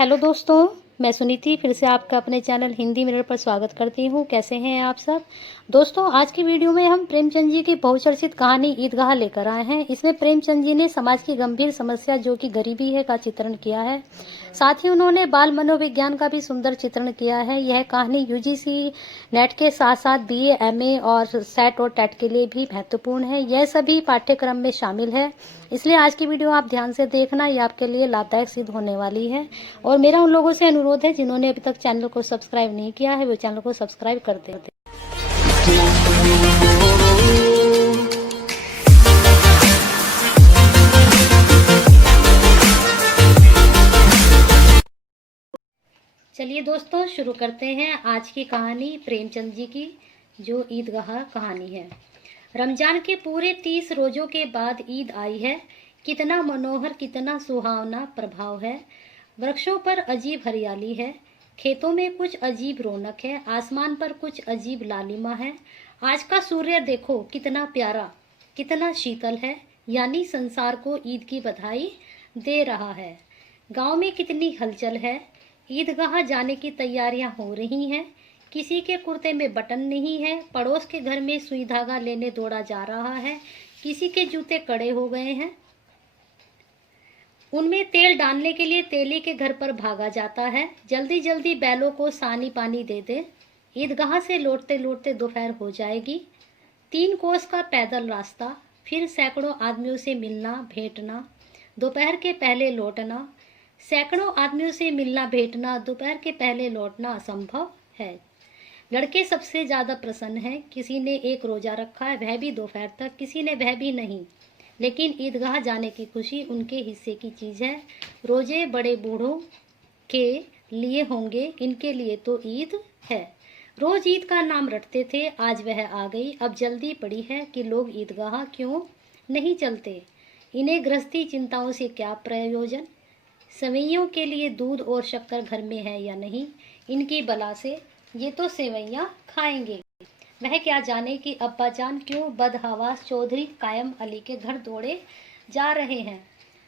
Hello दोस्तों, मैं सुनीति फिर से आपका अपने चैनल हिंदी मिरर पर स्वागत करती हूँ। कैसे हैं आप सब दोस्तों? आज की वीडियो में हम प्रेमचंद जी की बहुचर्चित कहानी ईदगाह लेकर आए हैं। इसमें प्रेमचंद जी ने समाज की गंभीर समस्या जो कि गरीबी है का चित्रण किया है। साथ ही उन्होंने बाल मनोविज्ञान का भी सुंदर चित्रण किया है। यह कहानी यूजीसी नेट के साथ साथ बीए, एमए और सेट और टेट के लिए भी महत्वपूर्ण है। यह सभी पाठ्यक्रम में शामिल है, इसलिए आज की वीडियो आप ध्यान से देखना, ये आपके लिए लाभदायक सिद्ध होने वाली है। और मेरा उन लोगों से अनुरोध है जिन्होंने अभी तक चैनल को सब्सक्राइब नहीं किया है वो चैनल को सब्सक्राइब कर दें। चलिए दोस्तों, शुरू करते हैं आज की कहानी प्रेमचंद जी की, जो ईदगाह कहानी है। रमजान के पूरे 30 रोजों के बाद ईद आई है। कितना मनोहर, कितना सुहावना प्रभाव है। वृक्षों पर अजीब हरियाली है, खेतों में कुछ अजीब रौनक है, आसमान पर कुछ अजीब लालिमा है। आज का सूर्य देखो कितना प्यारा, कितना शीतल है, यानी संसार को ईद की बधाई दे रहा है। गांव में कितनी हलचल है। ईदगाह जाने की तैयारियां हो रही हैं। किसी के कुर्ते में बटन नहीं है, पड़ोस के घर में सुई धागा लेने दौड़ा जा रहा है। किसी के जूते कड़े हो गए हैं, उनमें तेल डालने के लिए तेली के घर पर भागा जाता है। जल्दी जल्दी बैलों को सानी पानी दे दे। ईदगाह से लौटते लौटते दोपहर हो जाएगी। 3 कोस का पैदल रास्ता, फिर सैकड़ों आदमियों से मिलना भेंटना, दोपहर के पहले लौटना। सैकड़ों आदमियों से मिलना भेंटना, दोपहर के पहले लौटना असंभव है। लड़के सबसे ज्यादा प्रसन्न हैं। किसी ने एक रोजा रखा है, वह भी दोपहर तक, किसी ने वह भी नहीं। लेकिन ईदगाह जाने की खुशी उनके हिस्से की चीज है। रोजे बड़े बूढ़ों के लिए होंगे, इनके लिए तो ईद है। रोज ईद का नाम रटते थे, आज वह आ गई। अब जल्दी पड़ी है कि लोग ईदगाह क्यों नहीं चलते। इन्हें गृहस्थी चिंताओं से क्या प्रयोजन। सेवैयों के लिए दूध और शक्कर घर में है या नहीं, इनकी बला से ये तो सेवैयां खाएंगे। वह क्या जाने कि अब्बाजान क्यों बदहवास चौधरी कायम अली के घर दौड़े जा रहे हैं।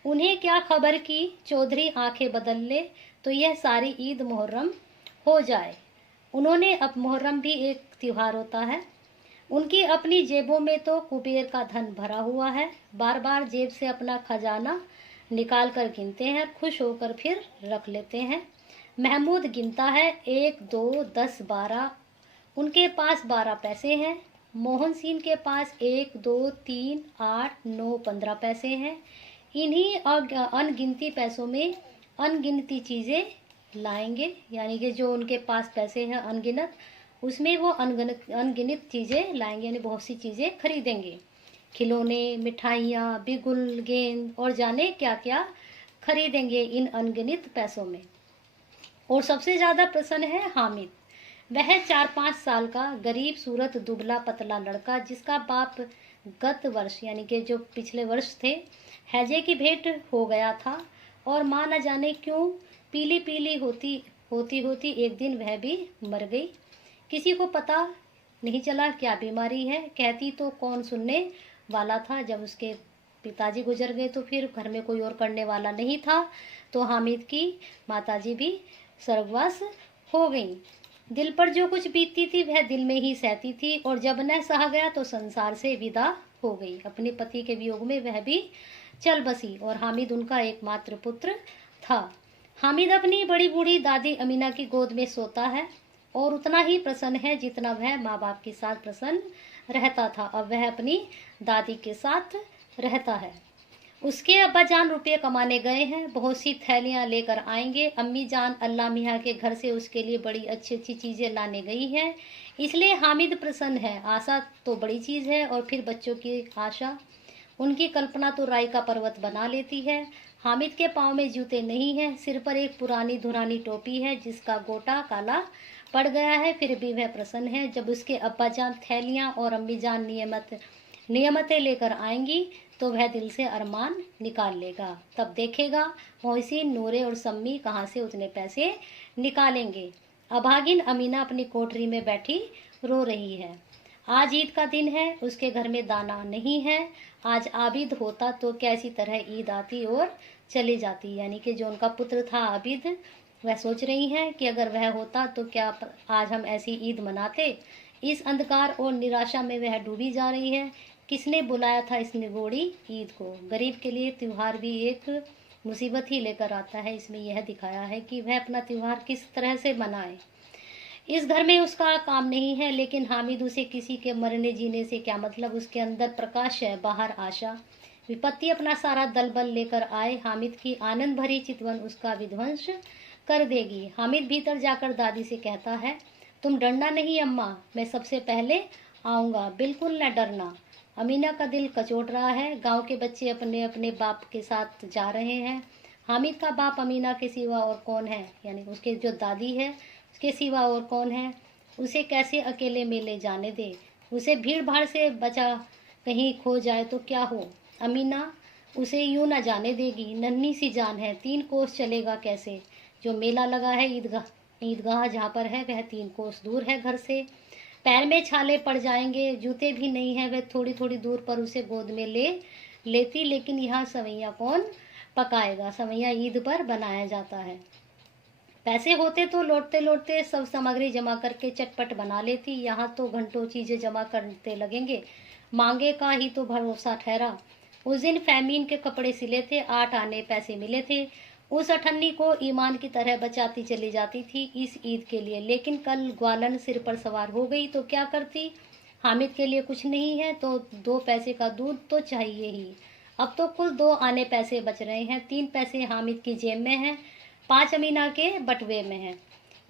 उन्हें क्या खबर कि चौधरी आंखें बदल ले तो यह सारी ईद मुहर्रम हो जाए। उन्होंने अब मुहर्रम भी एक त्योहार होता है। उनकी अपनी जेबों में तो कुबेर का धन भरा हुआ है। बार बार जेब से अपना खजाना निकाल कर गिनते हैं, खुश होकर फिर रख लेते हैं। महमूद गिनता है 1 2 10 12, उनके पास 12 पैसे हैं। मोहन सिंह के पास 1 2 3 8 9 15 पैसे हैं। इन्हीं अनगिनती पैसों में अनगिनती चीजें लाएंगे, यानी कि जो उनके पास पैसे हैं अनगिनत, उसमें वो अनगिनत चीजें लाएंगे, यानी बहुत सी चीजें खरीदेंगे। खिलौने, मिठाइयाँ, बिगुल, गेंद और जाने क्या क्या खरीदेंगे इन अनगिनत पैसों में। और सबसे ज्यादा प्रसन्न है हामिद। वह 4-5 साल का गरीब सूरत दुबला पतला लड़का, जिसका बाप गत वर्ष यानी कि जो पिछले वर्ष थे हैजे की भेंट हो गया था, और माँ न जाने क्यों पीली पीली होती एक दिन वह भी मर गई। किसी को पता नहीं चला क्या बीमारी है, कहती तो कौन सुनने वाला था। जब उसके पिताजी गुजर गए तो फिर घर में कोई और करने वाला नहीं था, तो हामिद की माताजी भी स्वर्गवास हो गई। दिल पर जो कुछ बीतती थी वह दिल में ही सहती थी, और जब न सहा गया तो संसार से विदा हो गई। अपने पति के वियोग में वह भी चल बसी, और हामिद उनका एकमात्र पुत्र था। हामिद अपनी बड़ी बूढ़ी दादी अमीना की गोद में सोता है, और उतना ही प्रसन्न है जितना वह माँ बाप के साथ प्रसन्न रहता था। अब वह अपनी दादी के साथ रहता है। उसके अब्बा जान रुपये कमाने गए हैं, बहुत सी थैलियां लेकर आएंगे। अम्मी जान अल्लाह मियाँ के घर से उसके लिए बड़ी अच्छी अच्छी चीजें लाने गई हैं, इसलिए हामिद प्रसन्न है। आशा तो बड़ी चीज है, और फिर बच्चों की आशा, उनकी कल्पना तो राई का पर्वत बना लेती है। हामिद के पाँव में जूते नहीं है, सिर पर एक पुरानी धुरानी टोपी है जिसका गोटा काला पड़ गया है, फिर भी वह प्रसन्न है। जब उसके अब्बा जान थैलियां और अम्मी जान नियमतें लेकर आएंगी तो वह दिल से अरमान निकाल लेगा। तब देखेगा मोहसिन, नूरे और सम्मी कहाँ से उतने पैसे निकालेंगे। अभागिन अमीना अपनी कोठरी में बैठी रो रही है। आज ईद का दिन है, उसके घर में दाना नहीं है। आज आबिद होता तो कैसी तरह ईद आती और चली जाती। यानी कि जो उनका पुत्र था आबिद, वह सोच रही हैं कि अगर वह होता तो क्या आज हम ऐसी ईद मनाते। इस अंधकार और निराशा में वह डूबी जा रही है। किसने बुलाया था इस निगोड़ी ईद को। गरीब के लिए त्योहार भी एक मुसीबत ही लेकर आता है। इसमें यह दिखाया है कि वह अपना त्योहार किस तरह से मनाए। इस घर में उसका काम नहीं है, लेकिन हामिद उसे किसी के मरने जीने से क्या मतलब। उसके अंदर प्रकाश है, बाहर आशा। विपत्ति अपना सारा दल बल लेकर आए, हामिद की आनंद भरी चितवन उसका विध्वंस कर देगी। हामिद भीतर जाकर दादी से कहता है, तुम डरना नहीं अम्मा, मैं सबसे पहले आऊँगा, बिल्कुल न डरना। अमीना का दिल कचोट रहा है। गांव के बच्चे अपने अपने बाप के साथ जा रहे हैं। हामिद का बाप अमीना के सिवा और कौन है, यानी उसके जो दादी है उसके सिवा और कौन है। उसे कैसे अकेले में ले जाने दे। उसे भीड़ भाड़ से बचा, कहीं खो जाए तो क्या हो। अमीना उसे यूं न जाने देगी। नन्ही सी जान है, 3 कोस चलेगा कैसे। जो मेला लगा है ईदगाह जहाँ पर है वह 3 कोस दूर है घर से। पैर में छाले पड़ जाएंगे, जूते भी नहीं है। वह थोड़ी थोड़ी दूर पर उसे गोद में ले लेती, लेकिन यहाँ सवैया कौन पकाएगा। सवैया ईद पर बनाया जाता है। पैसे होते तो लौटते लौटते सब सामग्री जमा करके चटपट बना लेती। यहाँ तो घंटों चीजें जमा करते लगेंगे। मांगे का ही तो भरोसा ठहरा। उस दिन फैमीन के कपड़े सिले थे, 8 आने पैसे मिले थे। उस अठन्नी को ईमान की तरह बचाती चली जाती थी इस ईद के लिए। लेकिन कल ग्वालन सिर पर सवार हो गई तो क्या करती। हामिद के लिए कुछ नहीं है तो 2 पैसे का दूध तो चाहिए ही। अब तो कुल 2 आने पैसे बच रहे हैं। 3 पैसे हामिद की जेब में हैं, 5 अमीना के बटुए में हैं।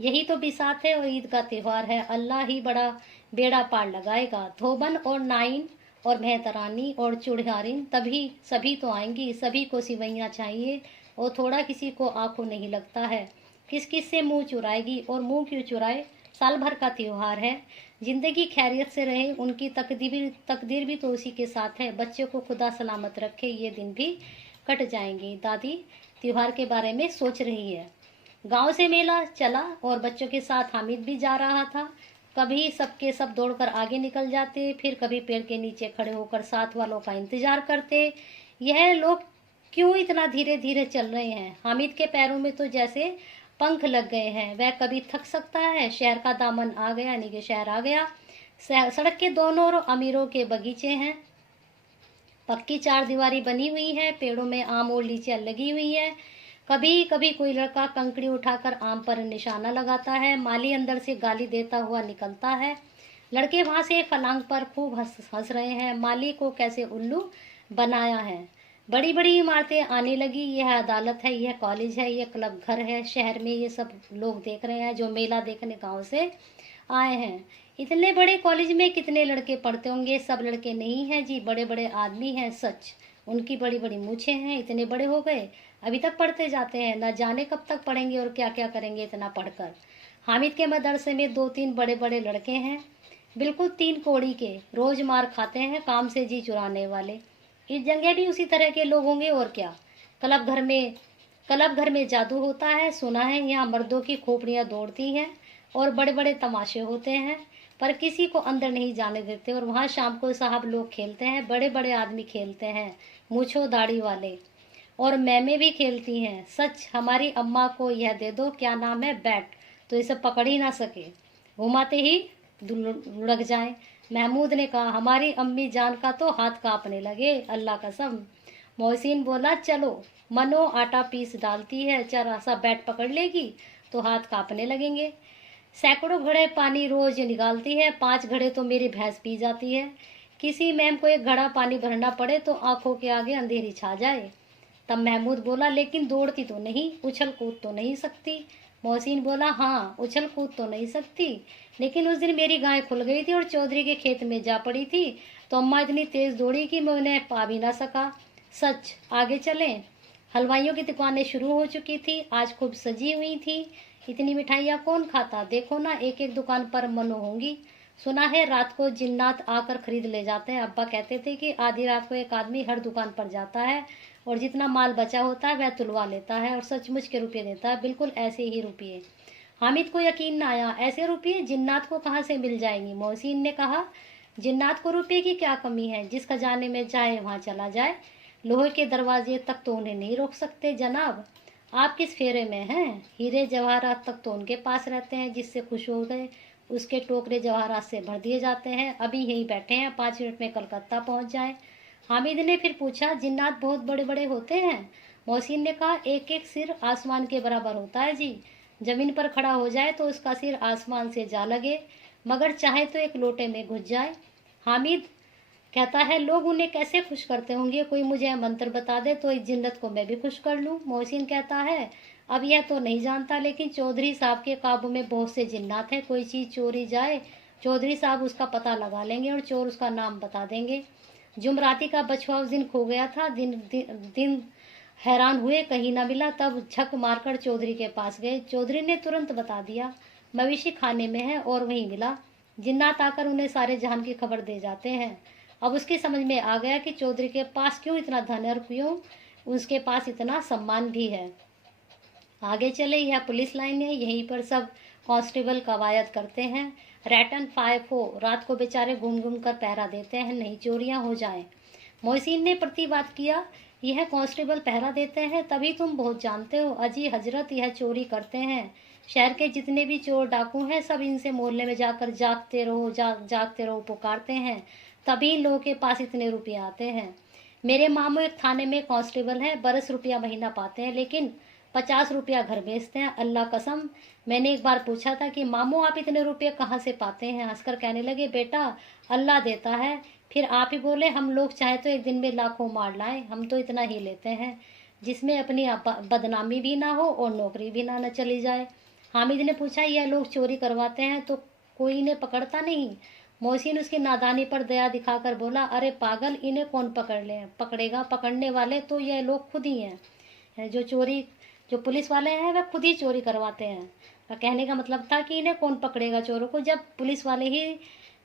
यही तो बिसात है और ईद का त्योहार है। अल्लाह ही बड़ा बेड़ा पार लगाएगा। धोबन और नाइन और मेहतरानी और चुड़ियारिन तभी सभी तो आएंगी। सभी को सिवैयाँ चाहिए और थोड़ा किसी को आंखों नहीं लगता है। किस किस से मुंह चुराएगी, और मुंह क्यों चुराए। साल भर का त्योहार है। जिंदगी खैरियत से रहे, उनकी तकदीर भी तो उसी के साथ है। बच्चे को खुदा सलामत रखे, ये दिन भी कट जाएंगे। दादी त्योहार के बारे में सोच रही है। गांव से मेला चला और बच्चों के साथ हामिद भी जा रहा था। कभी सबके सब दौड़कर आगे निकल जाते, फिर कभी पेड़ के नीचे खड़े होकर साथ वालों का इंतजार करते। यह लोग क्यों इतना धीरे धीरे चल रहे हैं। हामिद के पैरों में तो जैसे पंख लग गए हैं। वह कभी थक सकता है। शहर का दामन आ गया, यानी कि शहर आ गया। सड़क के दोनों ओर अमीरों के बगीचे हैं। पक्की 4 दीवारी बनी हुई है। पेड़ों में आम और लीचियां लगी हुई है। कभी कभी कोई लड़का कंकड़ी उठाकर आम पर निशाना लगाता है। माली अंदर से गाली देता हुआ निकलता है। लड़के वहां से फलांग पर खूब हंस रहे हैं। माली को कैसे उल्लू बनाया है। बड़ी बड़ी इमारतें आने लगी। यह अदालत है, यह कॉलेज है, यह क्लब घर है। शहर में ये सब लोग देख रहे हैं जो मेला देखने गांव से आए हैं। इतने बड़े कॉलेज में कितने लड़के पढ़ते होंगे। सब लड़के नहीं हैं जी, बड़े बड़े आदमी हैं। सच, उनकी बड़ी बड़ी मूछें हैं। इतने बड़े हो गए, अभी तक पढ़ते जाते हैं। न जाने कब तक पढ़ेंगे और क्या क्या करेंगे इतना पढ़कर। हामिद के मदरसे में 2-3 बड़े बड़े लड़के हैं, बिल्कुल 3 कोड़ी के। रोज मार खाते हैं, काम से जी चुराने वाले। इस जगह भी उसी तरह के लोग होंगे और क्या। क्लब घर में जादू होता है, सुना है। यहाँ मर्दों की खोपड़ियाँ दौड़ती हैं और बड़े बड़े तमाशे होते हैं, पर किसी को अंदर नहीं जाने देते। और वहाँ शाम को साहब लोग खेलते हैं, बड़े बड़े आदमी खेलते हैं, मूछो दाढ़ी वाले। और मैमें भी खेलती हैं। सच, हमारी अम्मा को यह दे दो, क्या नाम है, बैट, तो इसे पकड़ ही ना सके, घुमाते ही लुढ़क जाए। महमूद ने कहा, हमारी अम्मी जान का तो हाथ कांपने लगे, अल्लाह कसम। मोहसिन बोला, चलो, मनो आटा पीस डालती है, जरा सा बैट पकड़ लेगी तो हाथ कांपने लगेंगे। सैकड़ों घड़े पानी रोज निकालती है, 5 घड़े तो मेरी भैंस पी जाती है। किसी मैम को 1 घड़ा पानी भरना पड़े तो आंखों के आगे अंधेरी छा जाए। तब महमूद बोला, लेकिन दौड़ती तो नहीं, उछल कूद तो नहीं सकती। मोहसिन बोला, हाँ, उछल कूद तो नहीं सकती, लेकिन उस दिन मेरी गाय खुल गई थी और चौधरी के खेत में जा पड़ी थी तो अम्मा इतनी तेज दौड़ी कि मैं उन्हें पा भी ना सका। सच, आगे चलें। हलवाइयों की दुकानें शुरू हो चुकी थी, आज खूब सजी हुई थी। इतनी मिठाइयाँ कौन खाता, देखो ना, एक एक दुकान पर मनो होंगी। सुना है रात को जिन्नात आकर खरीद ले जाते हैं। अब्बा कहते थे कि आधी रात को एक आदमी हर दुकान पर जाता है और जितना माल बचा होता है वह तुलवा लेता है और सचमुच के रुपये देता है, बिल्कुल ऐसे ही रुपये। हामिद को यकीन न आया, ऐसे रुपये जिन्नात को कहाँ से मिल जाएंगी। मोहसिन ने कहा, जिन्नात को रुपये की क्या कमी है, जिस खजाने में चाहे वहाँ चला जाए। लोहे के दरवाजे तक तो उन्हें नहीं रोक सकते जनाब। आप किस फेरे में हैं? हीरे जवाहरात तक तो उनके पास रहते हैं, जिससे खुश हो गए उसके टोकरे जवाहरात से भर दिए जाते हैं। अभी यहीं बैठे हैं, 5 मिनट में कलकत्ता पहुंच जाए। हामिद ने फिर पूछा, जिन्नात बहुत बड़े बड़े होते हैं? मोहसिन ने कहा, एक एक सिर आसमान के बराबर होता है जी। जमीन पर खड़ा हो जाए तो उसका सिर आसमान से जा लगे, मगर चाहे तो एक लोटे में घुस जाए। हामिद कहता है, लोग उन्हें कैसे खुश करते होंगे, कोई मुझे मंत्र बता दे तो इस जिन्नत को मैं भी खुश कर लूं। मोहसिन कहता है, अब यह तो नहीं जानता, लेकिन चौधरी साहब के काबू में बहुत से जिन्नात हैं। कोई चीज़ चोरी जाए, चौधरी साहब उसका पता लगा लेंगे और चोर उसका नाम बता देंगे। जुमराती का बछवा उस दिन खो गया था। दिन हैरान हुए, कहीं ना मिला। तब झक मारकर चौधरी के पास गए। चौधरी ने तुरंत बता दिया, मवेशी खाने में है और वहीं मिला। जिन्नात आकर उन्हें सारे जहान की खबर दे जाते हैं। अब उसकी समझ में आ गया कि चौधरी के पास क्यों इतना धन है और क्यों उसके पास इतना सम्मान भी है। आगे चले, यह पुलिस लाइन है, यहीं पर सब कांस्टेबल कवायद करते हैं। रैटन 5 हो, रात को बेचारे घूम घूम कर पहरा देते हैं, नहीं चोरियां हो जाएं। मोहसिन ने प्रतिवाद किया, यह कांस्टेबल पहरा देते हैं तभी तुम बहुत जानते हो। अजी हजरत, यह चोरी करते हैं। शहर के जितने भी चोर डाकू हैं, सब इनसे मोहल्ले में जाकर जागते रहो जागते रहो पुकारते हैं, तभी इन लोगों के पास इतने रुपये आते हैं। मेरे मामू एक थाने में कांस्टेबल हैं, 12 रुपया महीना पाते हैं, लेकिन 50 रुपया घर बेचते हैं। अल्लाह कसम, मैंने एक बार पूछा था कि मामू आप इतने रुपये कहाँ से पाते हैं? हंसकर कहने लगे, बेटा अल्लाह देता है। फिर आप ही बोले, हम लोग चाहे तो एक दिन में लाखों मार लाएं, हम तो इतना ही लेते हैं जिसमें अपनी बदनामी भी ना हो और नौकरी भी ना चली जाए। हामिद ने पूछा, यह लोग चोरी करवाते हैं तो कोई इन्हें पकड़ता नहीं? मोहसिन उसकी नादानी पर दया दिखाकर बोला, अरे पागल, इन्हें कौन पकड़ेगा? पकड़ने वाले तो यह लोग खुद ही हैं। जो पुलिस वाले हैं वह खुद ही चोरी करवाते हैं। कहने का मतलब था कि इन्हें कौन पकड़ेगा चोरों को, जब पुलिस वाले ही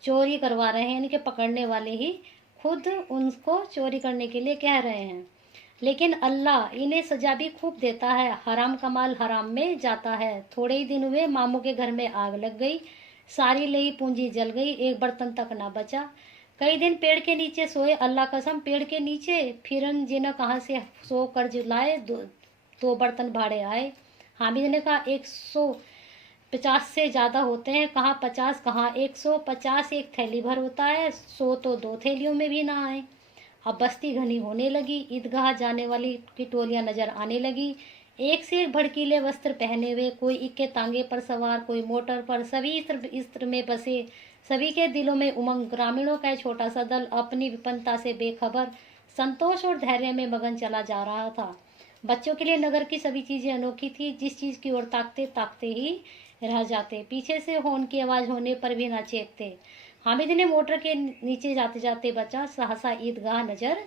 चोरी करवा रहे हैं, यानी कि पकड़ने वाले ही खुद उनको चोरी करने के लिए कह रहे हैं। लेकिन अल्लाह इन्हें सजा भी खूब देता है। हराम का माल हराम में जाता है। थोड़े ही दिन हुए, मामू के घर में आग लग गई, सारी लई पूंजी जल गई, एक बर्तन तक ना बचा। कई दिन पेड़ के नीचे सोए, अल्लाह कसम पेड़ के नीचे। फिरन जिन्हें कहाँ से सो कर्ज लाए, दो बर्तन भाड़े आए। हामिद ने कहा, 150 से ज़्यादा होते हैं। कहाँ 50, कहाँ 150, एक थैली भर होता है, 100 तो 2 थैलियों में भी ना आए। अब बस्ती घनी होने लगी, ईदगाह जाने वाली की टोलियां नजर आने लगी, एक से एक भड़कीले वस्त्र पहने हुए, कोई इक्के तांगे पर सवार, कोई मोटर पर, सभी इस्त्र में बसे, सभी के दिलों में उमंग। ग्रामीणों का छोटा सा दल अपनी विपन्नता से बेखबर, संतोष और धैर्य में मगन चला जा रहा था। बच्चों के लिए नगर की सभी चीजें अनोखी थी, जिस चीज की ओर ताकते ताकते ही रह जाते, पीछे से हॉर्न की आवाज होने पर भी न चेतते। हामिद ने मोटर के नीचे जाते जाते बचा, सहसा ईदगाह नजर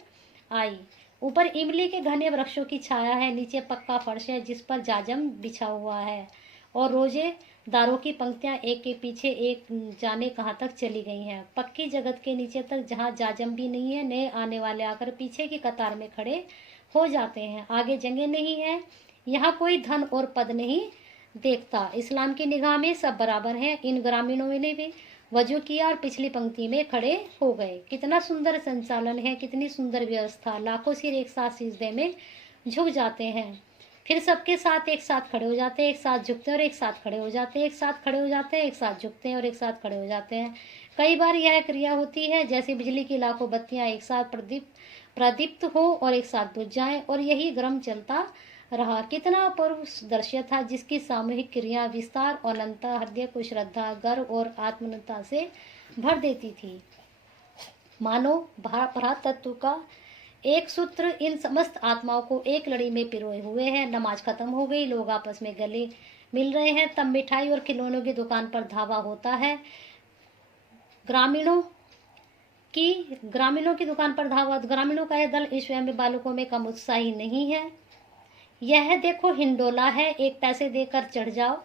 आई। ऊपर इमली के घने वृक्षों की छाया है, नीचे पक्का फर्श है जिस पर जाजम बिछा हुआ है, और रोजे दारों की पंक्तियां एक के पीछे एक जाने कहाँ तक चली गई हैं, पक्की जगत के नीचे तक, जहाँ जाजम भी नहीं है। नए आने वाले आकर पीछे की कतार में खड़े हो जाते हैं। आगे जगह नहीं है, यहाँ कोई धन और पद नहीं देखता। इस्लाम की निगाह में सब बराबर हैं। इन ग्रामीणों ने भी वजू किया और पिछली पंक्ति में खड़े हो गए। कितना सुंदर संचालन है, कितनी सुंदर व्यवस्था। लाखों सिर एक साथ सिजदे में झुक जाते हैं, फिर सबके साथ एक साथ खड़े हो जाते हैं, एक साथ झुकते हैं और एक साथ खड़े हो जाते हैं, एक साथ खड़े हो जाते हैं, एक साथ झुकते हैं और एक साथ खड़े हो जाते हैं। कई बार यह क्रिया होती है जैसे बिजली की लाखों बत्तियां एक साथ प्रदीप्त हो और एक साथ बुझ जाएं, और यही क्रम चलता रहा। कितना अपूर्व दृश्य था, जिसकी सामूहिक क्रिया विस्तार और अनंता हृदय को श्रद्धा, गर्व और आत्मनता से भर देती थी। मानो तत्व का एक सूत्र इन समस्त आत्माओं को एक लड़ी में पिरोए हुए है। नमाज खत्म हो गई, लोग आपस में गले मिल रहे हैं, तब मिठाई और खिलौनों की दुकान पर धावा होता है। ग्रामीणों की दुकान पर धावा। ग्रामीणों का यह दल ईश्वर में बालकों में कम उत्साही नहीं है। यह देखो हिंडोला है, 1 पैसे देकर चढ़ जाओ।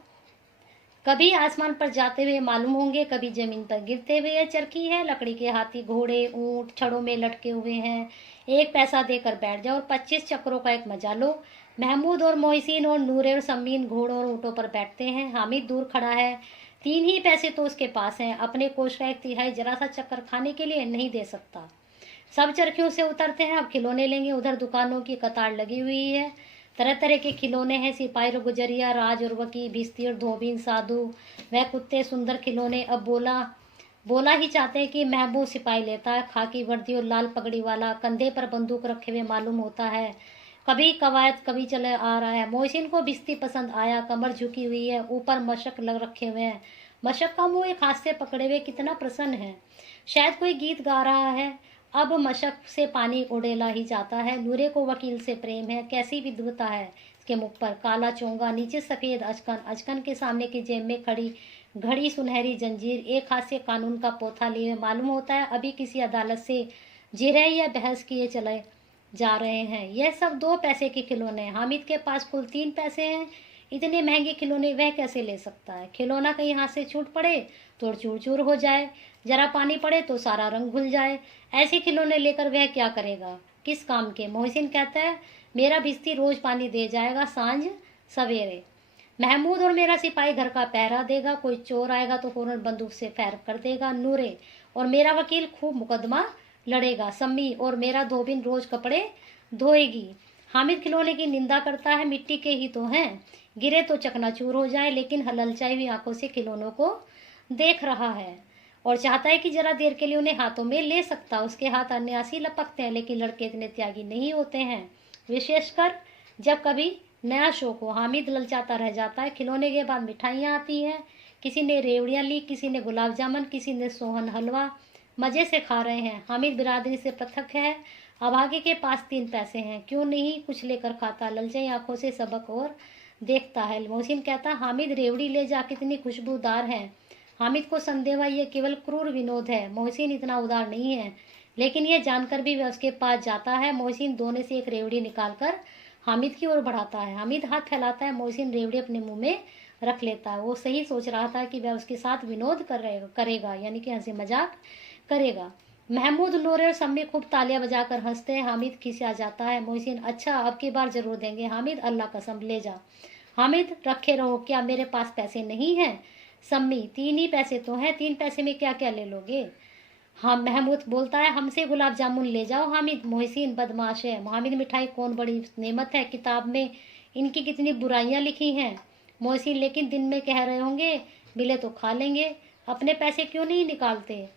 कभी आसमान पर जाते हुए मालूम होंगे, कभी जमीन पर गिरते हुए। यह चरखी है, लकड़ी के हाथी, घोड़े, ऊंट छड़ों में लटके हुए हैं। 1 पैसा देकर बैठ जाओ और 25 चक्रों का एक मजा लो। महमूद और मोहसिन और नूरे और सम्मीन घोड़ों और ऊँटों पर बैठते हैं। हामिद दूर खड़ा है, 3 ही पैसे तो उसके पास हैं, अपने कोष का 1/3 जरा सा चक्कर खाने के लिए नहीं दे सकता। सब चरखियों से उतरते हैं, अब खिलौने लेंगे। उधर दुकानों की कतार लगी हुई है, तरह तरह के खिलौने हैं, सिपाही और गुजरिया, राज और वकी, भिस्ती और धोबीन, साधु वह कुत्ते, सुंदर खिलौने। अब बोला ही चाहते हैं कि महबूब सिपाही लेता है, खाकी वर्दी और लाल पगड़ी वाला, कंधे पर बंदूक रखे हुए मालूम होता है, कभी कवायद कभी चले आ रहा है। मोहसिन को भिस्ती पसंद आया, कमर झुकी हुई है, ऊपर मशक लग रखे हुए हैं, मशक का मुंह एक हाथ से पकड़े हुए कितना प्रसन्न है, शायद कोई गीत गा रहा है। अब मशक से पानी उड़ेला ही जाता है। नूरे को वकील से प्रेम है, कैसी विद्वता है इसके मुख पर, काला चोंगा, नीचे सफेद अचकन, अचकन के सामने की जेब में खड़ी घड़ी सुनहरी जंजीर, एक हाथ से कानून का पोथा लिए मालूम होता है अभी किसी अदालत से जिरह या बहस किए चले जा रहे हैं। यह सब 2 पैसे के खिलौने हैं। हामिद के पास कुल 3 पैसे हैं। इतने महंगे खिलौने वह कैसे ले सकता है? खिलौना कहीं हाथ से छूट पड़े तो चूर चूर हो जाए, जरा पानी पड़े तो सारा रंग घुल जाए। ऐसे खिलौने लेकर वह क्या करेगा, किस काम के? मोहसिन कहता है मेरा भिस्ती रोज पानी दे जाएगा, सांझ सवेरे। महमूद और मेरा सिपाही घर का पहरा देगा, कोई चोर आएगा तो फौरन बंदूक से फायर कर देगा। नूरे और मेरा वकील खूब मुकदमा लड़ेगा। सम्मी और मेरा धोबिन रोज कपड़े धोएगी। हामिद खिलौने की निंदा करता है, मिट्टी के ही तो हैं, गिरे तो चकनाचूर हो जाए, लेकिन ललचाई हुई आंखों से खिलौनों को देख रहा है और चाहता है कि जरा देर के लिए उन्हें हाथों में ले सकता। उसके हाथ अन्यासी लपकते हैं, लेकिन लड़के इतने त्यागी नहीं होते हैं, विशेषकर जब कभी नया शौक हो। हामिद ललचाता रह जाता है। खिलौने के बाद मिठाइयाँ आती हैं, किसी ने रेवड़ियाँ ली, किसी ने गुलाब जामुन, किसी ने सोहन हलवा, मज़े से खा रहे हैं। हामिद बिरादरी से पृथक है। अभागे के पास 3 पैसे हैं, क्यों नहीं कुछ लेकर खाता? ललचाई आंखों से सबक और देखता है। मोहसिन कहता हामिद रेवड़ी ले जा, कितनी खुशबूदार है। हामिद को संदेह हुआ ये केवल क्रूर विनोद है, मोहसिन इतना उदार नहीं है, लेकिन यह जानकर भी वह उसके पास जाता है। मोहसिन दोने से एक रेवड़ी निकालकर हामिद की ओर बढ़ाता है। हामिद हाथ फैलाता है, मोहसिन रेवड़ी अपने मुंह में रख लेता है। वो सही सोच रहा था कि वह उसके साथ विनोद करेगा, यानी कि हंसी मजाक करेगा। महमूद, नूरे और सम्मी खूब तालियां बजाकर हंसते हैं। हामिद खिसिया जाता है। मोहसिन अच्छा अब की बार जरूर देंगे। हामिद अल्लाह कसम ले जा। हामिद रखे रहो, क्या मेरे पास पैसे नहीं हैं? सम्मी 3 ही पैसे तो हैं, 3 पैसे में क्या क्या ले लोगे? हाँ, महमूद बोलता है हमसे गुलाब जामुन ले जाओ। हामिद, मोहसिन बदमाश है। हामिद, मिठाई कौन बड़ी नेमत है, किताब में इनकी कितनी बुराइयां लिखी हैं। मोहसिन, लेकिन दिन में कह रहे होंगे मिले तो खा लेंगे, अपने पैसे क्यों नहीं निकालते?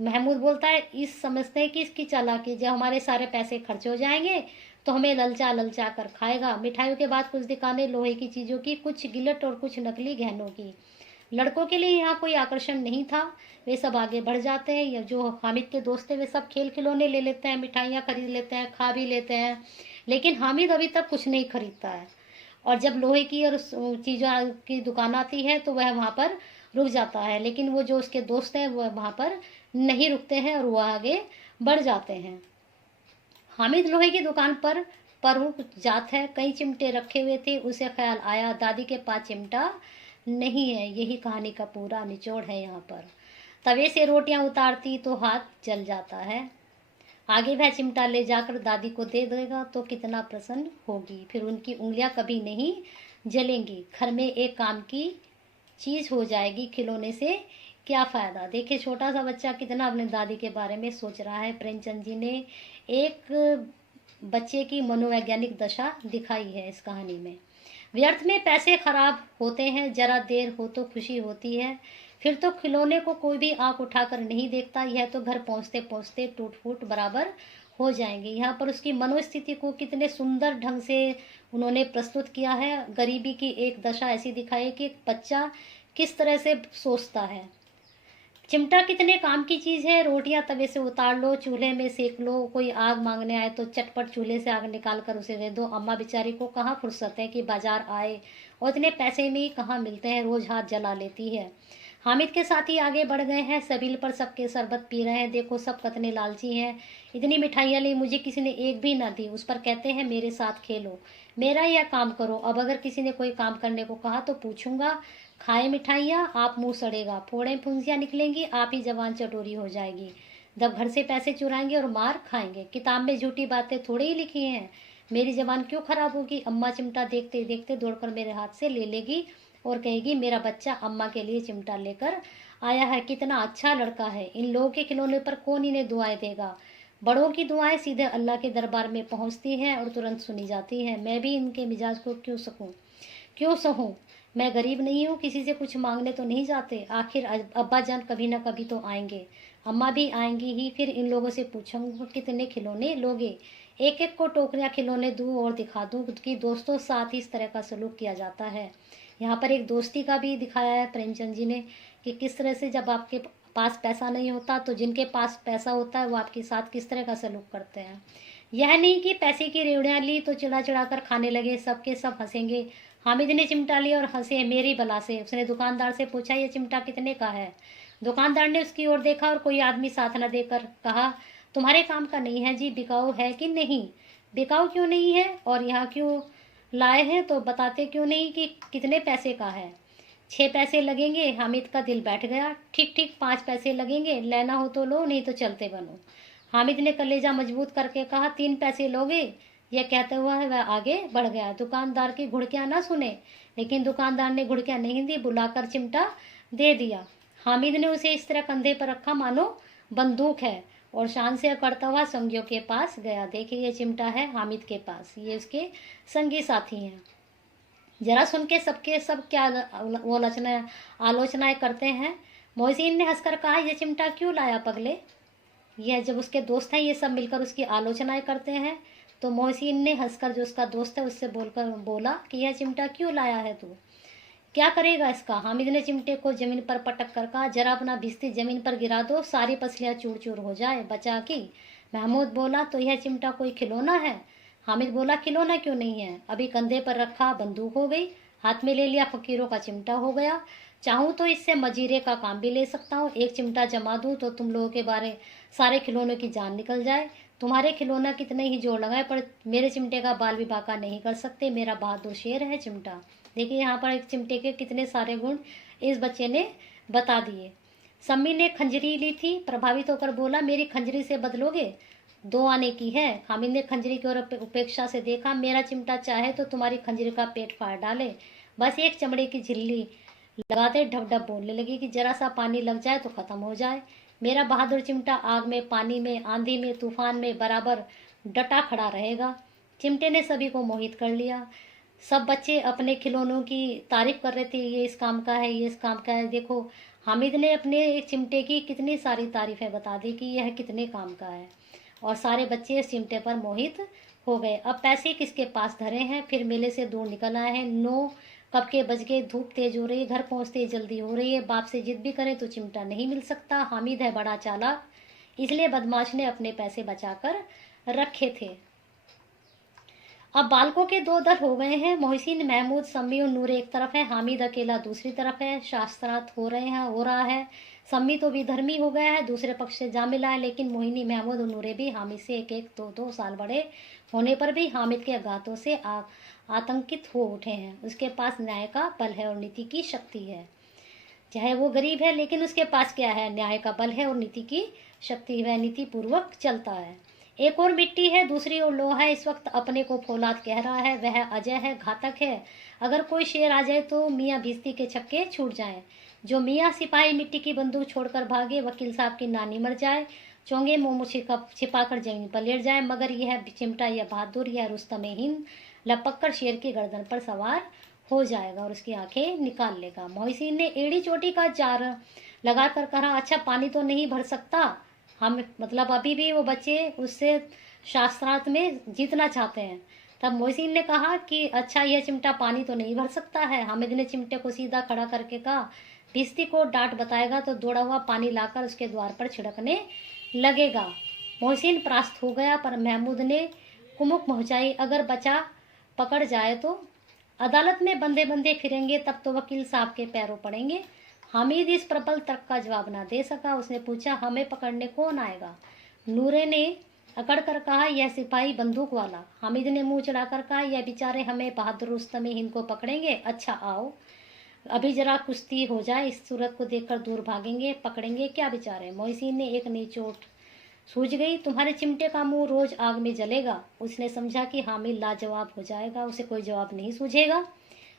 महमूद बोलता है इस समझते हैं कि इसकी चालाकी, जब हमारे सारे पैसे खर्च हो जाएंगे तो हमें ललचा ललचा कर खाएगा। मिठाइयों के बाद कुछ दुकानें लोहे की चीज़ों की, कुछ गिलट और कुछ नकली गहनों की। लड़कों के लिए यहाँ कोई आकर्षण नहीं था, वे सब आगे बढ़ जाते हैं। या जो हामिद के दोस्त थे वे सब खेल खिलौने ले लेते हैं, मिठाइयाँ खरीद लेते हैं, खा भी लेते हैं, लेकिन हामिद अभी तक कुछ नहीं खरीदता है। और जब लोहे की और चीज़ों की दुकान आती है तो वह वहाँ पर रुक जाता है, लेकिन वो जो उसके दोस्त हैं वह वहाँ पर नहीं रुकते हैं और वो आगे बढ़ जाते हैं। हामिद लोहे की दुकान पर रुक जात है। कई चिमटे रखे हुए थे, उसे ख्याल आया दादी के पास चिमटा नहीं है। यही कहानी का पूरा निचोड़ है। यहाँ पर तवे से रोटियां उतारती तो हाथ जल जाता है, आगे वह चिमटा ले जाकर दादी को दे देगा तो कितना प्रसन्न होगी, फिर उनकी उंगलियां कभी नहीं जलेंगी, घर में एक काम की चीज़ हो जाएगी। खिलौने से क्या फ़ायदा? देखिए छोटा सा बच्चा कितना अपने दादी के बारे में सोच रहा है। प्रेमचंद जी ने एक बच्चे की मनोवैज्ञानिक दशा दिखाई है इस कहानी में। व्यर्थ में पैसे खराब होते हैं, जरा देर हो तो खुशी होती है, फिर तो खिलौने को कोई भी आंख उठाकर नहीं देखता। यह तो घर पहुंचते पहुंचते टूट फूट बराबर हो जाएंगे। यहाँ पर उसकी मनोस्थिति को कितने सुंदर ढंग से उन्होंने प्रस्तुत किया है। गरीबी की एक दशा ऐसी दिखाई कि एक बच्चा किस तरह से सोचता है। चिमटा कितने काम की चीज़ है। रोटियां तवे से उतार लो, चूल्हे में सेक लो, कोई आग मांगने आए तो चटपट चूल्हे से आग निकाल कर उसे दे दो। अम्मा बेचारी को कहाँ फुर्सत है कि बाजार आए, और इतने पैसे में ही कहाँ मिलते हैं, रोज हाथ जला लेती है। हामिद के साथी आगे बढ़ गए हैं, सबील पर सबके शरबत पी रहे हैं। देखो सब कतने लालची हैं, इतनी मिठाइयाँ ली, मुझे किसी ने एक भी ना दी। उस पर कहते हैं मेरे साथ खेलो, मेरा यह काम करो। अब अगर किसी ने कोई काम करने को कहा तो पूछूंगा, खाए मिठाइयाँ आप मुंह सड़ेगा, फोड़े फुंसियाँ निकलेंगी, आप ही जवान चटोरी हो जाएगी। जब घर से पैसे चुराएंगे और मार खाएंगे। किताब में झूठी बातें थोड़ी ही लिखी हैं, मेरी जबान क्यों खराब होगी। अम्मा चिमटा देखते देखते दौड़कर मेरे हाथ से ले लेगी और कहेगी मेरा बच्चा अम्मा के लिए चिमटा लेकर आया है, कितना अच्छा लड़का है। इन लोगों के खिलौने पर कौन इन्हें दुआएं देगा। बड़ों की दुआएं सीधे अल्लाह के दरबार में पहुंचती हैं और तुरंत सुनी जाती हैं। मैं भी इनके मिजाज को क्यों सहूं। मैं गरीब नहीं हूँ, किसी से कुछ मांगने तो नहीं जाते। आखिर अब्बा जान कभी ना कभी तो आएंगे, अम्मा भी आएंगी ही। फिर इन लोगों से पूछूंगा कितने खिलौने लोगे। एक एक को टोकरियां खिलौने दूं और दिखा दूं कि दोस्तों साथ ही इस तरह का सलूक किया जाता है। यहाँ पर एक दोस्ती का भी दिखाया है प्रेमचंद जी ने कि किस तरह से जब आपके पास पैसा नहीं होता तो जिनके पास पैसा होता है वो आपके साथ किस तरह का सलूक करते हैं। यह नहीं कि पैसे की रेवड़ियाँ ली तो चिढ़ा चिढ़ा कर खाने लगे, सबके सब हंसेंगे। हामिद ने चिमटा लिया और हंसे मेरी बला से। उसने दुकानदार से पूछा ये चिमटा कितने का है। दुकानदार ने उसकी ओर देखा और कोई आदमी साथ न देकर कहा तुम्हारे काम का नहीं है जी, बिकाऊ है कि नहीं। बिकाऊ क्यों नहीं है और यहाँ क्यों लाए हैं तो बताते क्यों नहीं कि कितने पैसे का है। 6 पैसे लगेंगे। हामिद का दिल बैठ गया। ठीक ठीक 5 पैसे लगेंगे, लेना हो तो लो नहीं तो चलते बनो। हामिद ने कलेजा मजबूत करके कहा 3 पैसे लोगे। यह कहते हुआ वह आगे बढ़ गया। दुकानदार की घुड़कियां ना सुने, लेकिन दुकानदार ने घुड़कियां नहीं दी, बुलाकर चिमटा दे दिया। हामिद ने उसे इस तरह कंधे पर रखा मानो बंदूक है और शान से करता हुआ संगियों के पास गया। देखिए ये चिमटा है हामिद के पास, ये उसके संगी साथी हैं। जरा सुन के सबके सब क्या वो आलोचनाएं करते हैं। मोहसिन ने हंसकर कहा ये चिमटा क्यों लाया पगले। यह जब उसके दोस्त हैं ये सब मिलकर उसकी आलोचनाएं करते हैं तो मोहसिन ने हंसकर जो उसका दोस्त है उससे बोला कि यह चिमटा क्यों लाया है तू, क्या करेगा इसका। हामिद ने चिमटे को जमीन पर पटक कर कहा जरा अपना भिस्ती जमीन पर गिरा दो, सारी पसलियां चूर चूर हो जाए बचा की। महमूद बोला तो यह चिमटा कोई खिलौना है। हामिद बोला खिलौना क्यों नहीं है, अभी कंधे पर रखा बंदूक हो गई, हाथ में ले लिया फकीरों का चिमटा हो गया। चाहूँ तो इससे मजीरे का काम भी ले सकता हूँ। एक चिमटा जमा दूँ तो तुम लोगों के बारे सारे खिलौनों की जान निकल जाए। तुम्हारे खिलौना कितने ही जोर लगाए पर मेरे चिमटे का बाल भी बांका नहीं कर सकते। मेरा बहादुर शेर है चिमटा। देखिए यहाँ पर एक चिमटे के कितने सारे गुण इस बच्चे ने बता दिए। सम्मी ने खंजरी ली थी, प्रभावित होकर बोला मेरी खंजरी से बदलोगे, 2 आने की है। हामिद ने खंजरी की ओर उपेक्षा से देखा। मेरा चिमटा चाहे तो तुम्हारी खंजरी का पेट फाड़ डाले, बस एक चमड़े की झिल्ली लगाते ढप ढप बोलने लगी कि जरा सा पानी लग जाए तो खत्म हो जाए। मेरा बहादुर चिमटा आग में, पानी में, आंधी में, तूफान में बराबर डटा खड़ा रहेगा। चिमटे ने सभी को मोहित कर लिया। सब बच्चे अपने खिलौनों की तारीफ कर रहे थे, ये इस काम का है, ये इस काम का है। देखो हामिद ने अपने एक चिमटे की कितनी सारी तारीफें बता दी कि यह कितने काम का है और सारे बच्चे इस चिमटे पर मोहित हो गए। अब पैसे किसके पास धरे हैं, फिर मेले से दूर निकल आए हैं। 9 कब के बज गए, धूप तेज हो रही है, घर पहुंचते जल्दी हो रही है। बाप से जिद भी करें तो चिमटा नहीं मिल सकता। हामिद है बड़ा चालाक, इसलिए बदमाश ने अपने पैसे बचाकर रखे थे। अब बालकों के 2 दल हो गए हैं। मोहसिन, महमूद, सम्मी और नूरे एक तरफ है, हामिद अकेला दूसरी तरफ है। शास्त्रार्थ हो रहा है। सम्मी तो विधर्मी हो गया है, दूसरे पक्ष से जा मिला है, लेकिन मोहिनी, महमूद और नूरे भी हामिद से 1-1, 2-2 साल बड़े होने पर भी हामिद के आघातों से आतंकित हो उठे हैं। उसके पास न्याय का बल है और नीति की शक्ति है। चाहे वो गरीब है लेकिन उसके पास क्या है, न्याय का बल है और नीति की शक्ति। वह नीति पूर्वक चलता है। एक और मिट्टी है, दूसरी ओर लोहा है। इस वक्त अपने को फौलाद कह रहा है, वह अजय है, घातक है। अगर कोई शेर आ जाए तो मियाँ भिस्ती के छक्के छूट जाएं। जो मियाँ सिपाही मिट्टी की बंदूक छोड़कर भागे, वकील साहब की नानी मर जाए, चोंगे मुँह छिपाकर जमीन पर लेट जाए, मगर यह चिमटा, यह बहादुर, यह रुस्तमे हिंद लपक कर शेर की गर्दन पर सवार हो जाएगा और उसकी आंखें निकाल लेगा। मोहसिन ने एड़ी चोटी का जार लगा कर कहा अच्छा पानी तो नहीं भर सकता। हम मतलब अभी भी वो बच्चे उससे शास्त्रार्थ में जीतना चाहते हैं। तब मोहसिन ने कहा कि अच्छा यह चिमटा पानी तो नहीं भर सकता है। हामिद ने चिमटे को सीधा खड़ा करके कहा भिस्ती को डांट बताएगा तो दौड़ा हुआ पानी लाकर उसके द्वार पर छिड़कने लगेगा। मोहसिन परास्त हो गया, पर महमूद ने कुमुक पहुंचाई अगर बचा पकड़ जाए तो अदालत में बंदे बंदे फिरेंगे, तब तो वकील साहब के पैरों पड़ेंगे। हामिद इस प्रबल तर्क का जवाब ना दे सका। उसने पूछा हमें पकड़ने कौन आएगा। नूरे ने अकड़ कर कहा यह सिपाही बंदूक वाला। हामिद ने मुंह चढ़ाकर कहा यह बेचारे हमें बहादुर रुस्तमे हिंद को पकड़ेंगे। अच्छा आओ अभी जरा कुश्ती हो जाए, इस सूरत को देखकर दूर भागेंगे, पकड़ेंगे क्या बेचारे। मोहसिन ने एक नई चोट सूझ गई, तुम्हारे चिमटे का मुंह रोज आग में जलेगा। उसने समझा कि हामिद लाजवाब हो जाएगा, उसे कोई जवाब नहीं सूझेगा,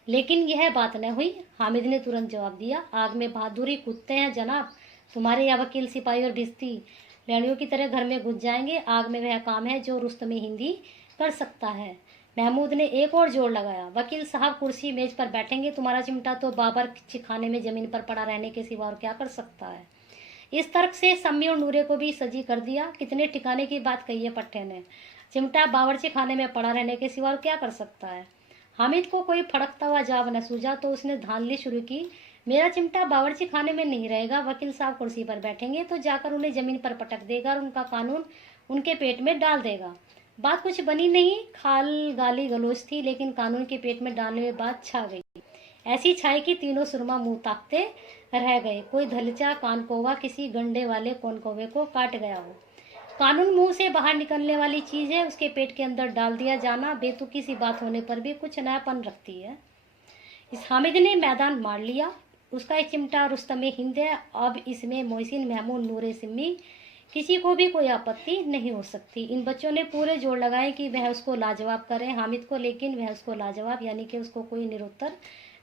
लेकिन यह बात न हुई। हामिद ने तुरंत जवाब दिया, आग में बहादुरी कूदते हैं जनाब, तुम्हारे यहाँ वकील सिपाही और भिश्ती लड़ियों की तरह घर में घुस जाएंगे। आग में वह काम है जो रुस्तम हिंदी कर सकता है। महमूद ने एक और जोर लगाया, वकील साहब कुर्सी मेज पर बैठेंगे, तुम्हारा चिमटा तो बावर्ची खाने में जमीन पर पड़ा रहने के सिवा और क्या कर सकता है। इस तर्क से सम्मी और नूरे को भी सजी कर दिया। कितने ठिकाने की बात कही है पट्टे ने, चिमटा बावर्ची खाने में पड़ा रहने के सिवा और क्या कर सकता है। हामिद को कोई फड़कता हुआ जवाब न सूझा तो उसने धांधली शुरू की, मेरा चिमटा बावर्ची खाने में नहीं रहेगा, वकील साहब कुर्सी पर बैठेंगे तो जाकर उन्हें जमीन पर पटक देगा और उनका कानून उनके पेट में डाल देगा। बात कुछ बनी नहीं, खाल गाली गलोच थी, लेकिन कानून के पेट में डालने में बात छा गई। ऐसी छाई कि तीनों सुरमा मुंह ताकते रह गए। कोई धलचा कानकोवा किसी गंडे वाले कौवे को काट गया हो। कानून मुंह से बाहर निकलने वाली चीज है, उसके पेट के अंदर डाल दिया जाना बेतुकी सी बात होने पर भी कुछ नयापन रखती है। इस हामिद ने मैदान मार लिया, उसका एक चिमटा रुस्तम हिंद है। अब इसमें मोहसिन, महमूद, नूरे, सिम्मी किसी को भी कोई आपत्ति नहीं हो सकती। इन बच्चों ने पूरे जोर लगाए कि वह उसको लाजवाब करें हामिद को, लेकिन वह उसको लाजवाब यानी कि उसको कोई निरुत्तर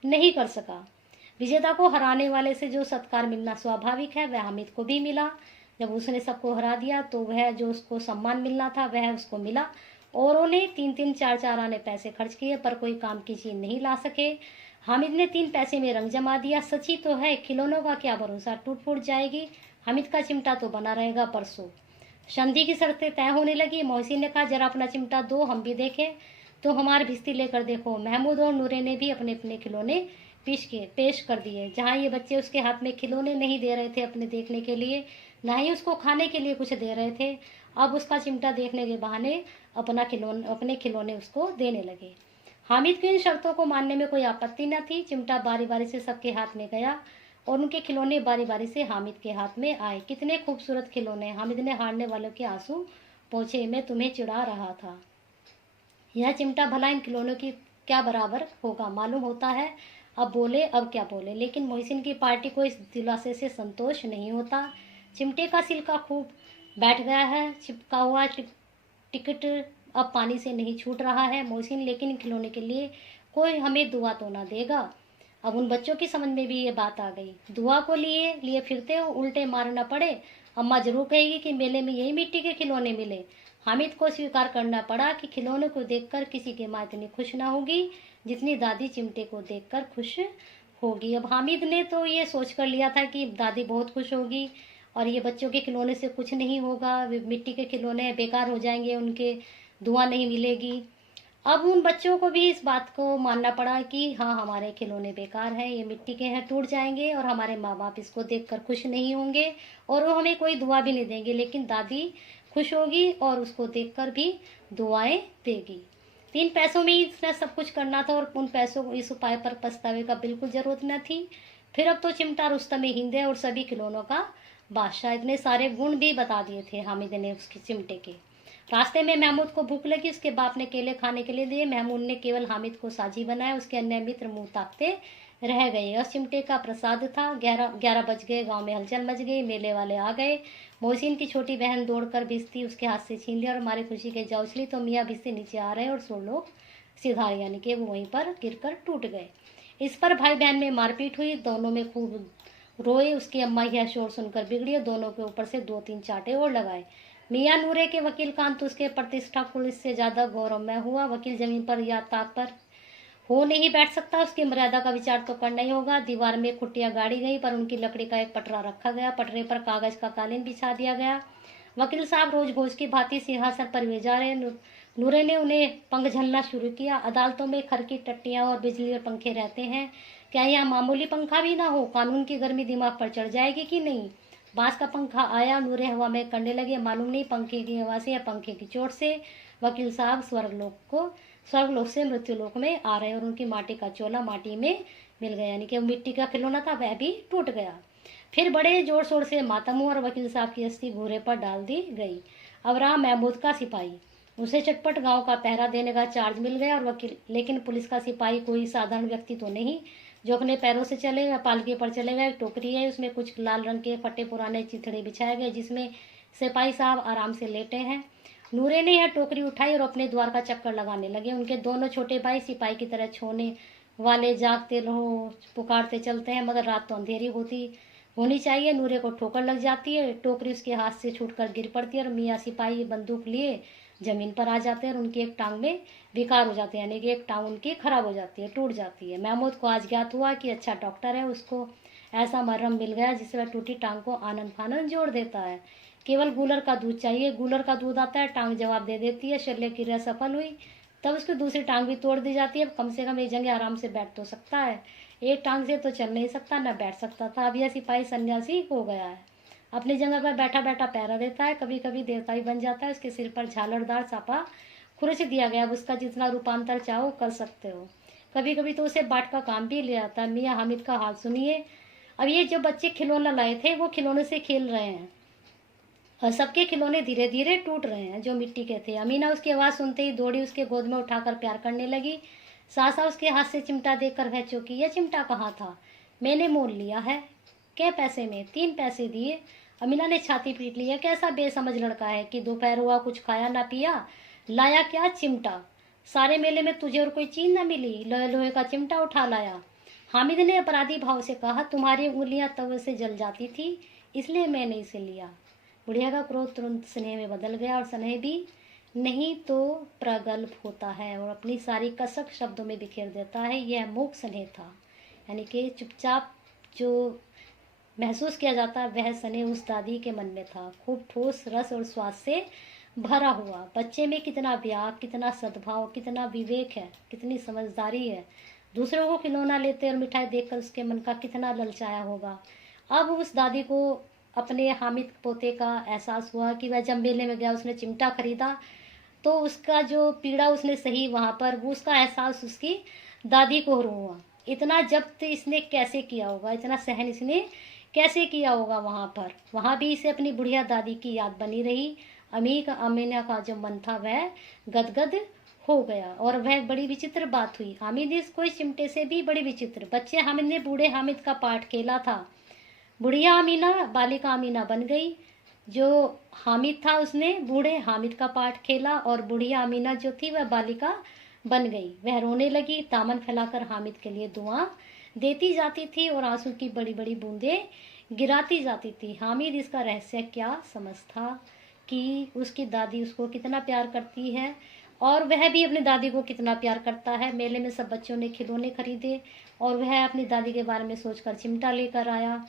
नहीं कर सका। विजेता को हराने वाले से जो सत्कार मिलना स्वाभाविक है वह हामिद को भी मिला। जब उसने सबको हरा दिया तो वह जो उसको सम्मान मिलना था वह उसको मिला। औरों ने 3-3, 4-4 आने पैसे खर्च किए पर कोई काम की चीज नहीं ला सके। हामिद ने 3 पैसे में रंग जमा दिया। सची तो है, खिलौनों का क्या भरोसा, टूट फूट जाएगी। हामिद का चिमटा तो बना रहेगा परसों। संधि की शर्तें तय होने लगी। मोहसिन ने कहा, जरा अपना चिमटा दो, हम भी देखें। तो हमारे भिश्ती लेकर देखो। महमूद और नूरे ने भी अपने अपने खिलौने पेश कर दिए। जहाँ ये बच्चे उसके हाथ में खिलौने नहीं दे रहे थे अपने देखने के लिए, ना ही उसको खाने के लिए कुछ दे रहे थे, अब उसका चिमटा देखने के बहाने अपने खिलौने उसको देने लगे। हामिद की इन शर्तों को मानने में कोई आपत्ति न थी। चिमटा बारी बारी से सबके हाथ में गया और उनके खिलौने बारी बारी से हामिद के हाथ में आए। कितने खूबसूरत खिलौने। हामिद ने हारने वालों के आंसू पोंछे, मैं तुम्हें चिढ़ा रहा था। यह चिमटा भला इन खिलौनों की क्या बराबर होगा मालूम होता है। अब बोले, अब क्या बोले, लेकिन मोहसिन की पार्टी को इस दिलासे से संतोष नहीं होता। चिमटे का सिलका खूब बैठ गया है, चिपका हुआ टिकट अब पानी से नहीं छूट रहा है। मोहसिन, लेकिन खिलौने के लिए कोई हमें दुआ तो ना देगा। अब उन बच्चों की समझ में भी ये बात आ गई। दुआ को लिए फिरते हो, उल्टे मारना पड़े। अम्मा जरूर कहेगी कि मेले में यही मिट्टी के खिलौने मिले। हामिद को स्वीकार करना पड़ा कि खिलौने को देखकर किसी की माँ इतनी खुश ना होगी जितनी दादी चिमटे को देखकर खुश होगी। अब हामिद ने तो ये सोच कर लिया था कि दादी बहुत खुश होगी और ये बच्चों के खिलौने से कुछ नहीं होगा, वे मिट्टी के खिलौने बेकार हो जाएंगे, उनके दुआ नहीं मिलेगी। अब उन बच्चों को भी इस बात को मानना पड़ा कि हाँ, हमारे खिलौने बेकार हैं, ये मिट्टी के हैं, टूट जाएंगे और हमारे माँ बाप इसको देखकर खुश नहीं होंगे और वो हमें कोई दुआ भी नहीं देंगे, लेकिन दादी खुश होगी और उसको देखकर भी दुआएं देगी। 3 पैसों में ही इसने सब कुछ करना था और उन पैसों को इस उपाय पर पछतावे का बिल्कुल जरूरत न थी। फिर अब तो चिमटा रुस्तम हिंद है और सभी खिलौनों का बादशाह। इतने सारे गुण भी बता दिए थे हामिद ने उसके चिमटे के। रास्ते में महमूद को भूख लगी, उसके बाप ने केले खाने के लिए दिए। महमूद ने केवल हामिद को साजी बनाया, उसके अन्य मित्र मुंह ताकते रह गए। उस चिमटे का प्रसाद था। 11 बज गए, गांव में हलचल मच गई, मेले वाले आ गए। मोहसिन की छोटी बहन दौड़कर भिश्ती उसके हाथ से छीन लिया और हमारी खुशी के जा उछली तो मियाँ भिश्ती नीचे आ रहे और 16 लोग सिधार यानी कि वो वहीं पर गिरकर टूट गए। इस पर भाई बहन में मारपीट हुई, दोनों में खूब रोए। उसकी अम्मा यह शोर सुनकर बिगड़ी और दोनों के ऊपर से 2-3 चांटे और लगाए। मियाँ नूरे के वकील कांत उसके प्रतिष्ठा कुल इससे ज्यादा गौरवमय हुआ। वकील जमीन पर या ताक पर हो नहीं बैठ सकता, उसकी मर्यादा का विचार तो करना ही होगा। दीवार में खुटियां गाड़ी गई पर उनकी लकड़ी का एक पटरा रखा गया, पटरे पर कागज का कालीन बिछा दिया गया। वकील साहब रोज भोज की भांति सिंहासन पर भेजा रहे। नूरे ने उन्हें पंख झलना शुरू किया। अदालतों में खरकी टट्टियां और बिजली और पंखे रहते हैं, क्या यहाँ मामूली पंखा भी ना हो? कानून की गर्मी दिमाग पर चढ़ जाएगी कि नहीं? बांस का पंखा आया, नूरे हवा में करने लगे, मालूम नहीं पंखे की हवा से या पंखे की चोट से। वकील साहब स्वर्गलोक से मृत्युलोक में आ रहे और उनकी माटी का चोला माटी में मिल गया, यानी कि मिट्टी का खिलौना था वह भी टूट गया। फिर बड़े जोर शोर से मातम हुआ और वकील साहब की अस्थि घोड़े पर डाल दी गई। अब रहा महमूद का सिपाही, उसे चटपट गांव का पहरा देने का चार्ज मिल गया और वकील, लेकिन पुलिस का सिपाही कोई साधारण व्यक्ति तो नहीं जो अपने पैरों से चले या पालकी पर चलेगा। एक टोकरी है, उसमें कुछ लाल रंग के फटे पुराने चिथड़े बिछाए गए जिसमें सिपाही साहब आराम से लेटे हैं। नूरे ने यह टोकरी उठाई और अपने द्वार का चक्कर लगाने लगे। उनके दोनों छोटे भाई सिपाही की तरह छोने वाले जागते रहो पुकारते चलते हैं, मगर रात तो अंधेरी होनी चाहिए। नूरे को ठोकर लग जाती है, टोकरी उसके हाथ से छूटकर गिर पड़ती है और मियाँ सिपाही बंदूक लिए जमीन पर आ जाते हैं और उनकी एक टांग में विकार हो जाते हैं, यानी कि एक टांग उनकी खराब हो जाती है, टूट जाती है। महमूद को आज ज्ञात हुआ कि अच्छा डॉक्टर है, उसको ऐसा मरहम मिल गया जिससे वह टूटी टांग को आनंद फानंद जोड़ देता है। केवल गूलर का दूध चाहिए, गूलर का दूध आता है, टांग जवाब दे देती है। शल्य क्रिया सफल हुई, तब उसकी दूसरी टांग भी तोड़ दी जाती है। कम से कम एक जगह आराम से बैठ तो सकता है, एक टांग से तो चल नहीं सकता, न बैठ सकता था। अब यह सिपाही सन्यासी हो गया है, अपनी जगह पर बैठा बैठा पैरा देता है, कभी कभी देवता भी बन जाता है। उसके सिर पर झालरदार चापा खुरच दिया गया, अब उसका जितना रूपांतर चाहो कर सकते हो। कभी कभी तो उसे बाट का काम भी ले आता है। मियाँ हामिद का हाल सुनिए। अब ये जो बच्चे खिलौना लाए थे वो खिलौने से खेल रहे हैं और सबके खिलौने धीरे धीरे टूट रहे हैं जो मिट्टी के थे। अमीना उसकी आवाज़ सुनते ही दौड़ी, उसके गोद में उठाकर प्यार करने लगी। सासा उसके हाथ से चिमटा देखकर वह चौंकी। यह चिमटा कहाँ था? मैंने मोल लिया है। क्या पैसे में? 3 पैसे दिए। अमीना ने छाती पीट ली। कैसा बेसमझ लड़का है कि दोपहर हुआ कुछ खाया ना पिया, लाया क्या? चिमटा। सारे मेले में तुझे और कोई चीज न मिली, लोहे लोहे का चिमटा उठा लाया। हामिद ने अपराधी भाव से कहा, तुम्हारी उंगलियां तवे से जल जाती थी इसलिए मैंने इसे लिया। बुढ़िया का क्रोध तुरंत स्नेह में बदल गया और स्नेह भी नहीं तो प्रगल्भ होता है और अपनी सारी कसक शब्दों में बिखेर देता है। यह मूक स्नेह था, यानी कि चुपचाप जो महसूस किया जाता वह स्नेह उस दादी के मन में था, खूब ठोस रस और स्वाद से भरा हुआ। बच्चे में कितना व्याप, कितना सद्भाव, कितना विवेक है, कितनी समझदारी है। दूसरों को खिलौना लेते और मिठाई देखकर उसके मन का कितना ललचाया होगा। अब उस दादी को अपने हामिद पोते का एहसास हुआ कि वह जब मेले में गया, उसने चिमटा खरीदा तो उसका जो पीड़ा उसने सही वहाँ पर, वो उसका एहसास उसकी दादी को हुआ। इतना जब्त इसने कैसे किया होगा, इतना सहन इसने कैसे किया होगा वहाँ पर। वहाँ भी इसे अपनी बुढ़िया दादी की याद बनी रही। अमीना का जो मन था वह गदगद हो गया और वह बड़ी विचित्र बात हुई। हामिद इसको इस चिमटे से भी बड़ी विचित्र। बच्चे हामिद ने बूढ़े हामिद का पाठ खेला था। बुढ़िया अमीना बालिका अमीना बन गई। जो हामिद था उसने बूढ़े हामिद का पाठ खेला और बुढ़िया अमीना जो थी वह बालिका बन गई। वह रोने लगी, दामन फैलाकर हामिद के लिए दुआ देती जाती थी और आंसू की बड़ी बड़ी बूंदें गिराती जाती थी। हामिद इसका रहस्य क्या समझता कि उसकी दादी उसको कितना प्यार करती है और वह भी अपनी दादी को कितना प्यार करता है। मेले में सब बच्चों ने खिलौने खरीदे और वह अपनी दादी के बारे में सोचकर चिमटा लेकर आया।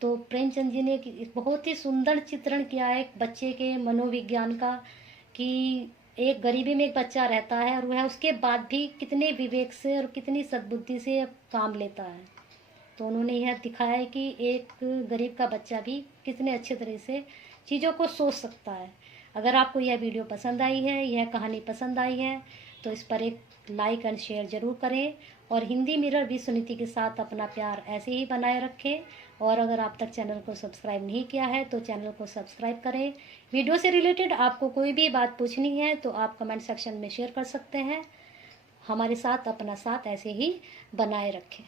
तो प्रेमचंद जी ने बहुत ही सुंदर चित्रण किया है एक बच्चे के मनोविज्ञान का, कि एक गरीबी में एक बच्चा रहता है और वह उसके बाद भी कितने विवेक से और कितनी सद्बुद्धि से काम लेता है। तो उन्होंने यह दिखाया है कि एक गरीब का बच्चा भी कितने अच्छे तरह से चीज़ों को सोच सकता है। अगर आपको यह वीडियो पसंद आई है, यह कहानी पसंद आई है, तो इस पर एक लाइक एंड शेयर ज़रूर करें और हिंदी मिरर भी सुनीति के साथ अपना प्यार ऐसे ही बनाए रखें। और अगर आप तक चैनल को सब्सक्राइब नहीं किया है तो चैनल को सब्सक्राइब करें। वीडियो से रिलेटेड आपको कोई भी बात पूछनी है तो आप कमेंट सेक्शन में शेयर कर सकते हैं। हमारे साथ अपना साथ ऐसे ही बनाए रखें।